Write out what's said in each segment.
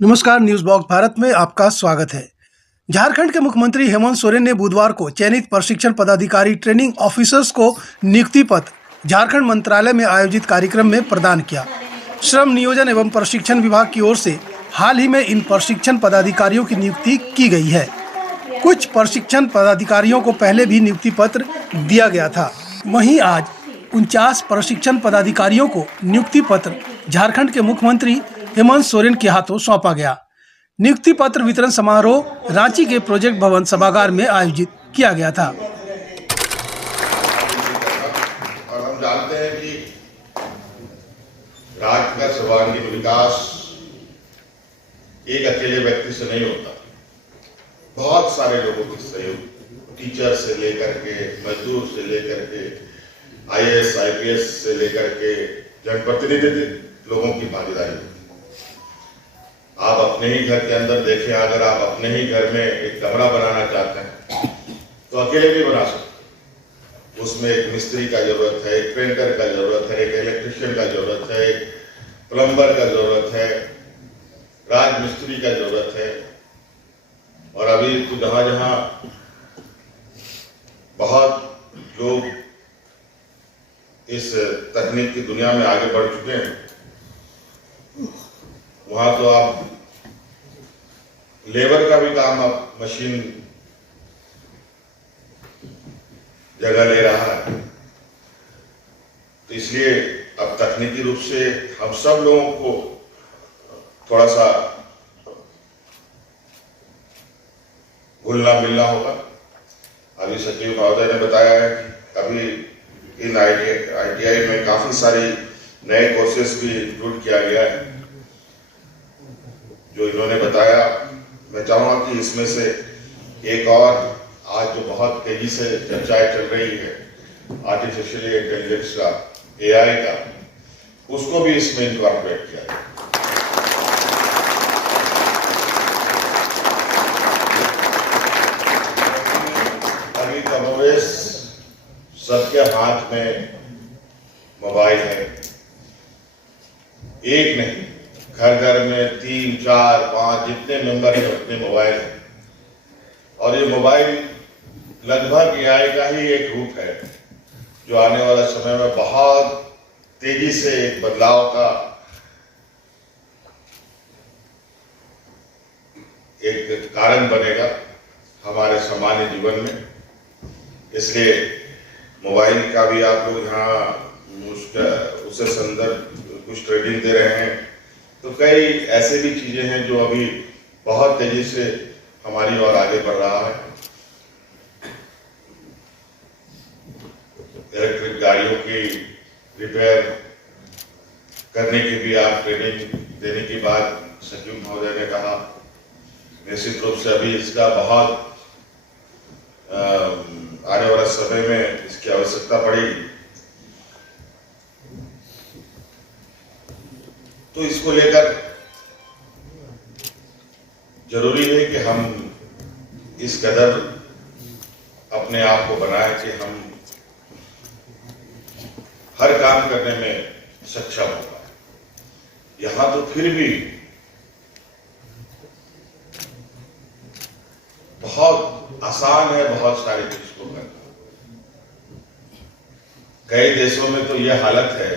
नमस्कार, news box Bharat में आपका स्वागत है। झारखंड के मुख्यमंत्री हेमंत सोरेन ने बुधवार को चयनित प्रशिक्षण पदाधिकारी ट्रेनिंग ऑफिसर्स को नियुक्ति पत्र झारखंड मंत्रालय में आयोजित कार्यक्रम में प्रदान किया। श्रम नियोजन एवं प्रशिक्षण विभाग की ओर से हाल ही में इन प्रशिक्षण पदाधिकारियों की नियुक्ति की गई है। कुछ प्रशिक्षण पदाधिकारियों को पहले भी नियुक्ति पत्र दिया गया था। वहीं आज 49 प्रशिक्षण पदाधिकारियों को नियुक्ति पत्र झारखंड के मुख्यमंत्री हेमंत सोरेन के हाथों सौंपा गया। नियुक्ति पत्र वितरण समारोह रांची के प्रोजेक्ट भवन सभागार में आयोजित किया गया था। और हम जानते हैं कि राज्य का सर्वांगीण विकास एक अकेले व्यक्ति से नहीं होता, बहुत सारे लोगों के सहयोग, टीचर से लेकर के, मजदूर से लेकर के, IAS, IPS से लेकर के जनप्रतिनिधि लोगों की भागीदारी। आप अपने ही घर के अंदर देखें, अगर आप अपने ही घर में एक कमरा बनाना चाहते हैं तो अकेले भी बना सकते। उसमें एक मिस्त्री का जरूरत है, एक पेंटर का जरूरत है, एक इलेक्ट्रिशियन का जरूरत है, एक प्लम्बर का जरूरत है, राज मिस्त्री का जरूरत है। और अभी तो जहां जहां बहुत लोग इस तकनीक की दुनिया में आगे बढ़ चुके हैं, वहां तो आप लेबर का भी काम अब मशीन जगह ले रहा है। तो इसलिए अब तकनीकी रूप से हम सब लोगों को थोड़ा सा घुलना मिलना होगा। अभी सचिव महोदय ने बताया है कि अभी इन ITI में काफी सारी नए कोर्सेस भी इंक्लूड किया गया है। जो इन्होंने बताया, मैं चाहूंगा कि इसमें से एक और आज जो बहुत तेजी से चर्चाएं चल रही है आर्टिफिशियल इंटेलिजेंस का, AI का, उसको भी इसमें इनकॉर्पोरेट किया है। अभी कमोवेश सबके हाथ में मोबाइल है, एक नहीं, घर घर में 3, 4, 5 जितने मेंबर हैं उतने मोबाइल हैं। और ये मोबाइल लगभग AI का ही एक रूप है जो आने वाला समय में बहुत तेजी से एक बदलाव का एक कारण बनेगा हमारे सामान्य जीवन में। इसलिए मोबाइल का भी आप लोग यहाँ उससे संदर्भ कुछ ट्रेनिंग दे रहे हैं। तो कई ऐसे भी चीजें हैं जो अभी बहुत तेजी से हमारी ओर आगे बढ़ रहा है। इलेक्ट्रिक गाड़ियों की रिपेयर करने की भी आप ट्रेनिंग देने की बात सचिव महोदय ने कहा। निश्चित रूप से अभी इसका बहुत आने वाले समय में इसकी आवश्यकता पड़ेगी। तो इसको लेकर जरूरी है कि हम इस कदर अपने आप को बनाएं कि हम हर काम करने में सक्षम हो पाए। यहां तो फिर भी बहुत आसान है बहुत सारी चीज को करना। कई देशों में तो यह हालत है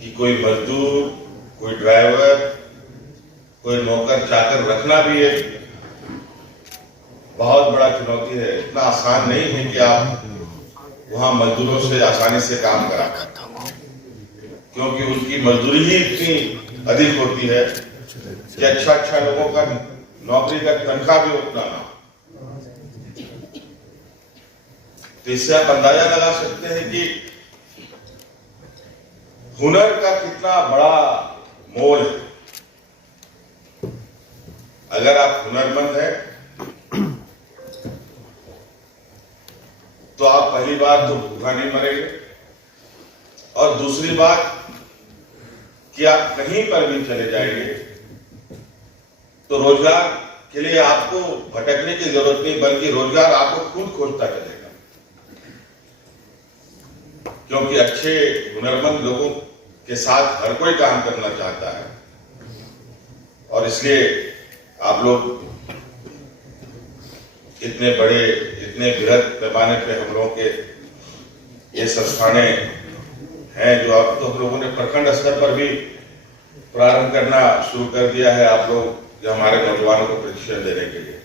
कि कोई मजदूर, कोई ड्राइवर, कोई नौकर चाकर रखना भी एक बहुत बड़ा चुनौती है। इतना आसान नहीं है कि आप वहां मजदूरों से आसानी से काम करा, क्योंकि उनकी मजदूरी ही इतनी अधिक होती है कि अच्छा लोगों का नौकरी का तनख्वाह भी उतना ना। तो इससे आप अंदाजा लगा सकते हैं कि हुनर का कितना बड़ा मोल है। अगर आप हुनरमंद हैं तो आप पहली बात तो भूखा नहीं मरेंगे, और दूसरी बात कि आप कहीं पर भी चले जाएंगे तो रोजगार के लिए आपको भटकने की जरूरत नहीं, बल्कि रोजगार आपको खुद खोजता चलेगा। क्योंकि अच्छे हुनरमंद लोगों के साथ हर कोई काम करना चाहता है। और इसलिए आप लोग इतने बड़े, इतने बृहद पैमाने पे हम लोगों के ये संस्थानें हैं जो अब तो हम लोगों ने प्रखंड स्तर पर भी प्रारंभ करना शुरू कर दिया है, आप लोग जो हमारे नौजवानों को प्रशिक्षण देने के लिए।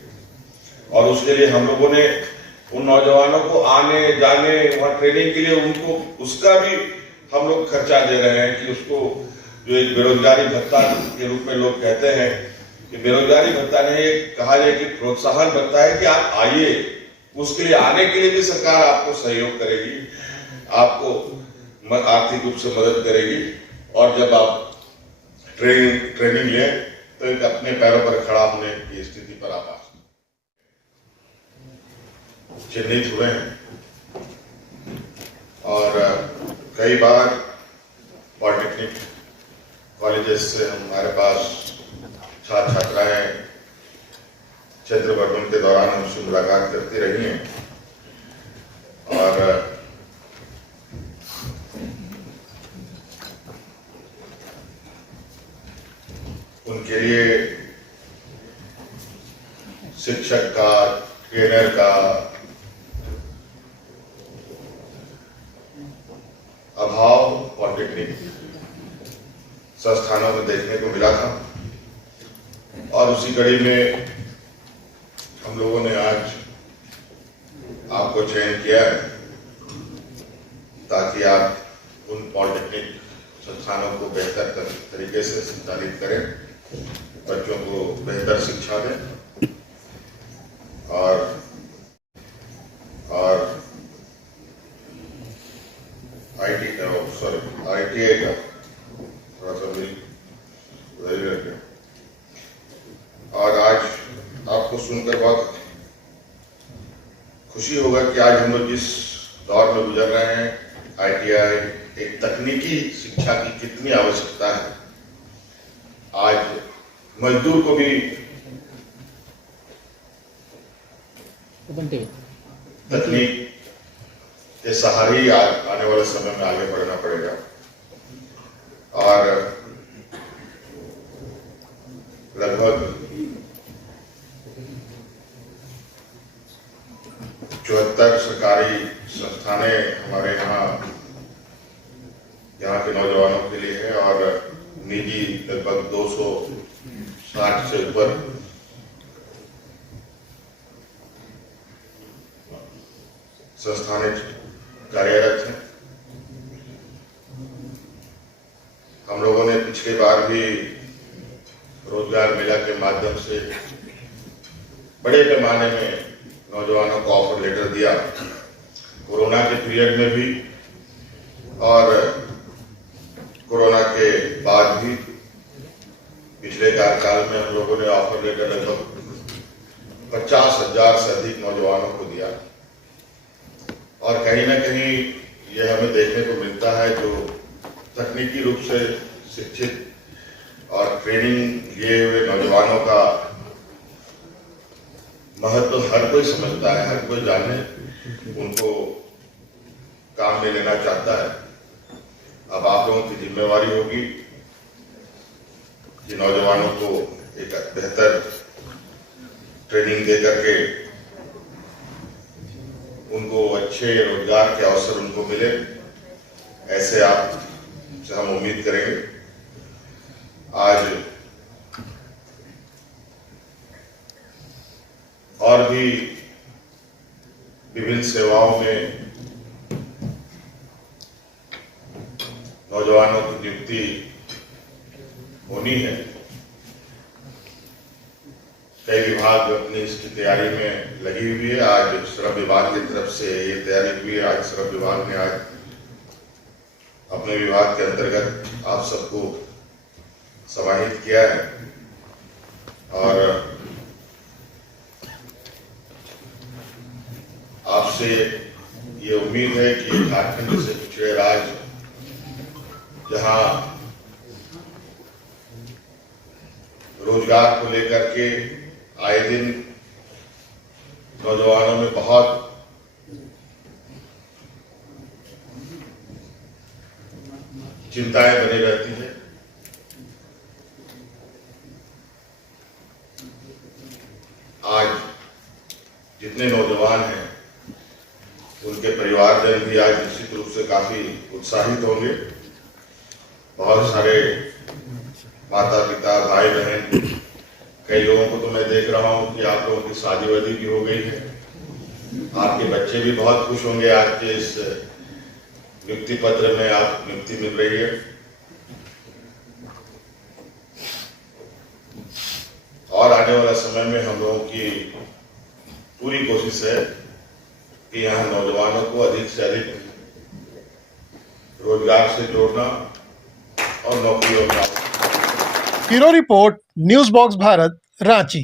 और उसके लिए हम लोगों ने उन नौजवानों को आने जाने वहां ट्रेनिंग के लिए उनको उसका भी हम लोग खर्चा दे रहे हैं कि उसको जो एक बेरोजगारी भत्ता के रूप में लोग कहते हैं कि बेरोजगारी भत्ता नहीं, कहा जाए कि प्रोत्साहन भत्ता है कि आप आइए, उसके लिए आने के लिए भी सरकार आपको सहयोग करेगी, आपको आर्थिक रूप से मदद करेगी। और जब आप ट्रेनिंग लें तो एक अपने पैरों पर खड़ा होने की स्थिति पर आप चिन्हित हुए हैं। और कई बार पॉलिटेक्निक कॉलेजेस से हमारे पास छात्र छात्राएं क्षेत्र भ्रमण के दौरान हमसे मुलाकात करती रही हैं और उनके लिए शिक्षक का, ट्रेनर का अभाव पॉलिटेक्निक संस्थानों में देखने को मिला था। और उसी कड़ी में हम लोगों ने आज आपको चयन किया है ताकि आप उन पॉलिटेक्निक संस्थानों को बेहतर तरीके से संचालित करें, बच्चों को बेहतर शिक्षा दें और ITI का थोड़ा सा भी जारी रखें। और आज आपको सुनकर बहुत खुशी होगा कि आज हम लोग जिस दौर में गुजर रहे हैं, ITI एक तकनीकी शिक्षा की कितनी आवश्यकता है। आज मजदूर को भी तकनीक के सहारे ही आने वाले समय में आगे बढ़ना पड़ेगा। और लगभग 74 सरकारी संस्थानें हमारे यहाँ के नौजवानों के लिए है और निजी लगभग 260 से ऊपर संस्थानें कार्यरत हैं। हम लोगों ने पिछली बार भी रोजगार मेला के माध्यम से बड़े पैमाने में नौजवानों को ऑफर लेटर दिया, कोरोना के पीरियड में भी और कोरोना के बाद भी। पिछले कार्यकाल में हम लोगों ने ऑफर लेटर लगभग 50,000 से अधिक नौजवानों को दिया। और कहीं ना कहीं यह हमें देखने को मिलता है जो तकनीकी रूप से शिक्षित और ट्रेनिंग लिए हुए नौजवानों का महत्व हर कोई समझता है, हर कोई जाने, उनको काम में लेना चाहता है। अब आप लोगों की जिम्मेवारी होगी कि नौजवानों को एक बेहतर ट्रेनिंग दे करके उनको अच्छे रोजगार के अवसर उनको मिले, ऐसे आप से हम उम्मीद करेंगे। आज और भी विभिन्न सेवाओं में नौजवानों की नियुक्ति होनी है। कई विभाग अपनी इसकी तैयारी में लगी हुई है। आज श्रम विभाग की तरफ से ये तैयारी हुई है। आज श्रम विभाग ने आज अपने विभाग के अंतर्गत आप सबको समाहित किया है और आपसे ये उम्मीद है कि झारखंड से पिछड़े राज्य जहां रोजगार को लेकर के आए दिन नौजवानों में बहुत चिंताएं बनी रहती है, जितने नौजवान हैं उनके परिवारजन भी आज निश्चित रूप से काफी उत्साहित होंगे। बहुत सारे माता पिता भाई बहन, कई लोगों को तो मैं देख रहा हूं कि आप लोगों की शादी वादी भी हो गई है। आपके बच्चे भी बहुत खुश होंगे आज के इस नियुक्ति पत्र में आप नियुक्ति मिल रही है। और आने वाला समय में हम लोगों की पूरी कोशिश है कि यहाँ नौजवानों को अधिक से अधिक रोजगार से जोड़ना और नौकरियों का। Bureau report, news box Bharat, Ranchi.